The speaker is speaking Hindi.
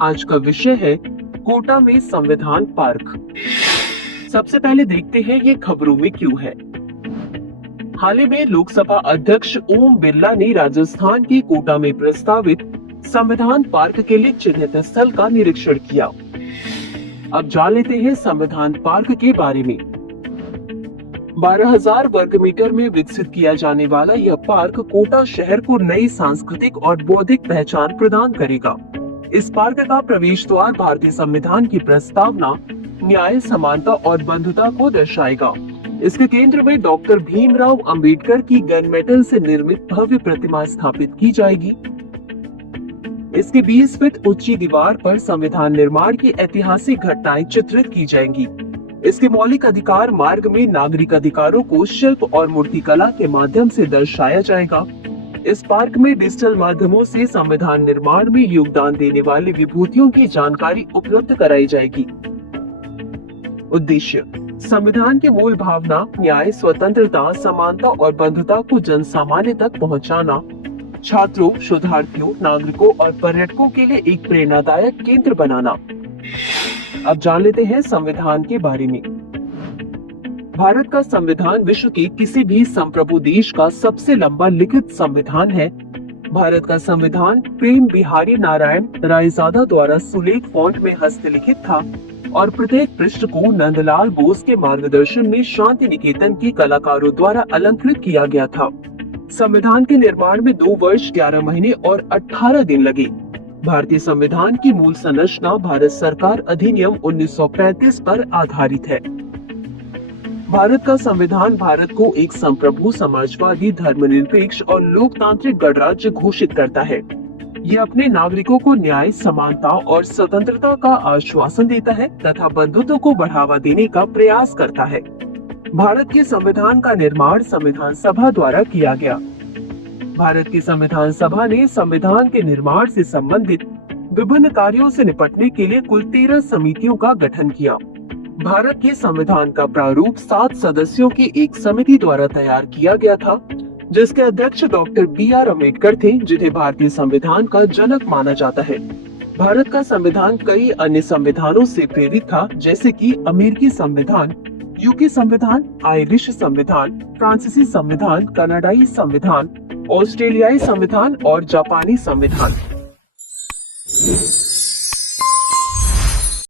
आज का विषय है कोटा में संविधान पार्क। सबसे पहले देखते हैं ये खबरों में क्यों है। हाल ही में लोकसभा अध्यक्ष ओम बिरला ने राजस्थान के कोटा में प्रस्तावित संविधान पार्क के लिए चिन्हित स्थल का निरीक्षण किया। अब जान लेते हैं संविधान पार्क के बारे में। 12,000 वर्ग मीटर में विकसित किया जाने वाला यह पार्क कोटा शहर को नई सांस्कृतिक और बौद्धिक पहचान प्रदान करेगा। इस पार्क का प्रवेश द्वार भारतीय संविधान की प्रस्तावना, न्याय, समानता और बंधुता को दर्शाएगा। इसके केंद्र में डॉक्टर भीमराव अंबेडकर की गन मेटल से निर्मित भव्य प्रतिमा स्थापित की जाएगी। इसके 20 फीट ऊंची दीवार पर संविधान निर्माण की ऐतिहासिक घटनाएं चित्रित की जाएंगी। इसके मौलिक अधिकार मार्ग में नागरिक अधिकारों को शिल्प और मूर्तिकला के माध्यम से दर्शाया जाएगा। इस पार्क में डिजिटल माध्यमों से संविधान निर्माण में योगदान देने वाले विभूतियों की जानकारी उपलब्ध कराई जाएगी। उद्देश्य: संविधान की मूल भावना न्याय, स्वतंत्रता, समानता और बंधुता को जन सामान्य तक पहुंचाना, छात्रों, शोधार्थियों, नागरिकों और पर्यटकों के लिए एक प्रेरणादायक केंद्र बनाना। अब जान लेते हैं संविधान के बारे में। भारत का संविधान विश्व के किसी भी संप्रभु देश का सबसे लंबा लिखित संविधान है। भारत का संविधान प्रेम बिहारी नारायण रायजादा द्वारा सुलेख फॉन्ट में हस्तलिखित था और प्रत्येक पृष्ठ को नंदलाल बोस के मार्गदर्शन में शांति निकेतन के कलाकारों द्वारा अलंकृत किया गया था। संविधान के निर्माण में 2 वर्ष 11 महीने और 18 दिन लगे। भारतीय संविधान की मूल संरचना भारत सरकार अधिनियम 1935 पर आधारित है। भारत का संविधान भारत को एक संप्रभु, समाजवादी, धर्मनिरपेक्ष और लोकतांत्रिक गणराज्य घोषित करता है। यह अपने नागरिकों को न्याय, समानता और स्वतंत्रता का आश्वासन देता है तथा बंधुत्व को बढ़ावा देने का प्रयास करता है। भारत के संविधान का निर्माण संविधान सभा द्वारा किया गया। भारत की संविधान सभा ने संविधान के निर्माण से संबंधित विभिन्न कार्यों से निपटने के लिए कुल 13 समितियों का गठन किया। भारत के संविधान का प्रारूप 7 सदस्यों की एक समिति द्वारा तैयार किया गया था, जिसके अध्यक्ष डॉक्टर BR अम्बेडकर थे, जिन्हें भारतीय संविधान का जनक माना जाता है। भारत का संविधान कई अन्य संविधानों से प्रेरित था, जैसे कि अमेरिकी संविधान, यूके संविधान, आयरिश संविधान, फ्रांसीसी संविधान, कनाडाई संविधान, ऑस्ट्रेलियाई संविधान और जापानी संविधान।